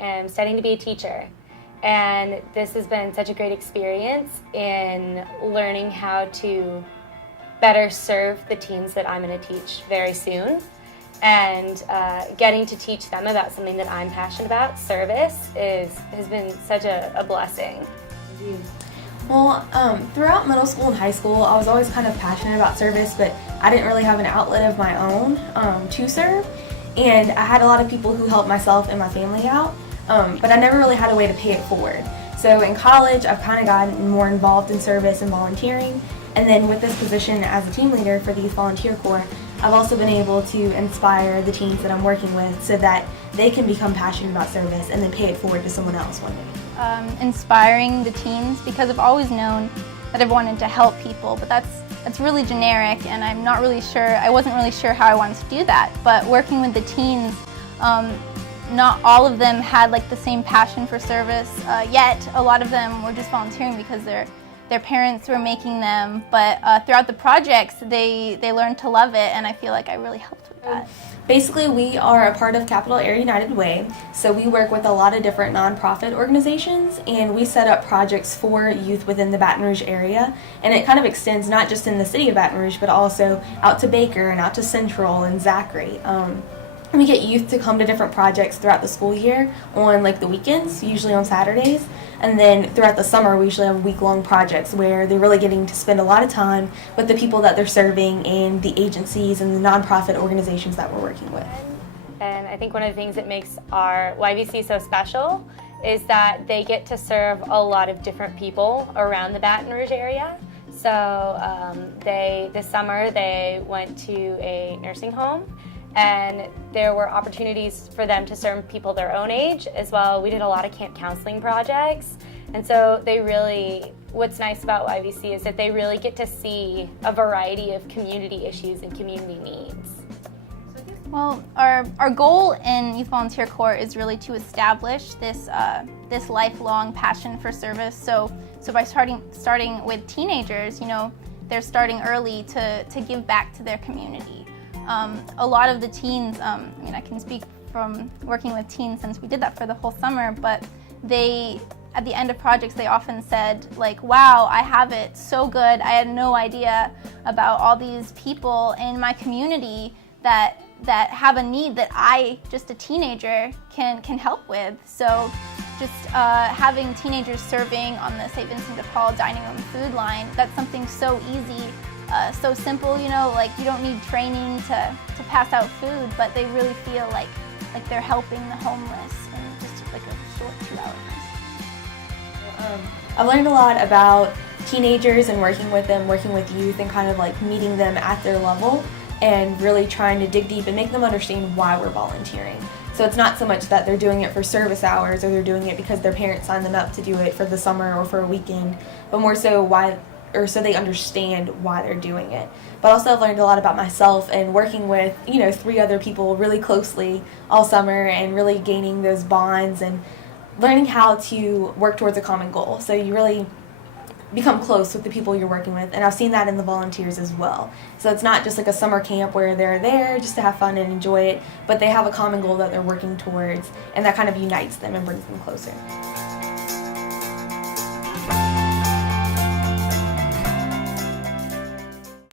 I am studying to be a teacher. And this has been such a great experience in learning how to better serve the teens that I'm going to teach very soon. And getting to teach them about something that I'm passionate about, service, has been such a blessing. Well, throughout middle school and high school, I was always kind of passionate about service, but I didn't really have an outlet of my own to serve. And I had a lot of people who helped myself and my family out, but I never really had a way to pay it forward. So in college, I've kind of gotten more involved in service and volunteering. And then with this position as a team leader for the Youth Volunteer Corps, I've also been able to inspire the teens that I'm working with so that they can become passionate about service and then pay it forward to someone else one day. Inspiring the teens, because I've always known that I've wanted to help people, but that's really generic, and I wasn't really sure how I wanted to do that. But working with the teens, not all of them had like the same passion for service yet. A lot of them were just volunteering because their parents were making them, but throughout the projects they learned to love it, and I feel like I really helped with that. Basically, we are a part of Capital Area United Way, so we work with a lot of different nonprofit organizations, and we set up projects for youth within the Baton Rouge area, and it kind of extends not just in the city of Baton Rouge, but also out to Baker and out to Central and Zachary. We get youth to come to different projects throughout the school year on like the weekends, usually on Saturdays, and then throughout the summer we usually have week-long projects where they're really getting to spend a lot of time with the people that they're serving and the agencies and the nonprofit organizations that we're working with. And I think one of the things that makes our YVC so special is that they get to serve a lot of different people around the Baton Rouge area. So this summer they went to a nursing home, and there were opportunities for them to serve people their own age as well. We did a lot of camp counseling projects, and so what's nice about YVC is that they really get to see a variety of community issues and community needs. Well, our goal in Youth Volunteer Corps is really to establish this lifelong passion for service. So by starting with teenagers, they're starting early to give back to their community. A lot of the teens, I can speak from working with teens since we did that for the whole summer, but at the end of projects, they often said, like, wow, I have it so good. I had no idea about all these people in my community that have a need that I, just a teenager, can help with. So just having teenagers serving on the St. Vincent de Paul dining room food line, that's something so easy. So simple, like you don't need training to pass out food, but they really feel like they're helping the homeless in just like a short 2 hours. I've learned a lot about teenagers and working with them, working with youth, and kind of like meeting them at their level and really trying to dig deep and make them understand why we're volunteering. So it's not so much that they're doing it for service hours or they're doing it because their parents signed them up to do it for the summer or for a weekend, but more so so they understand why they're doing it. But also I've learned a lot about myself and working with 3 other people really closely all summer and really gaining those bonds and learning how to work towards a common goal. So you really become close with the people you're working with, and I've seen that in the volunteers as well. So it's not just like a summer camp where they're there just to have fun and enjoy it, but they have a common goal that they're working towards, and that kind of unites them and brings them closer.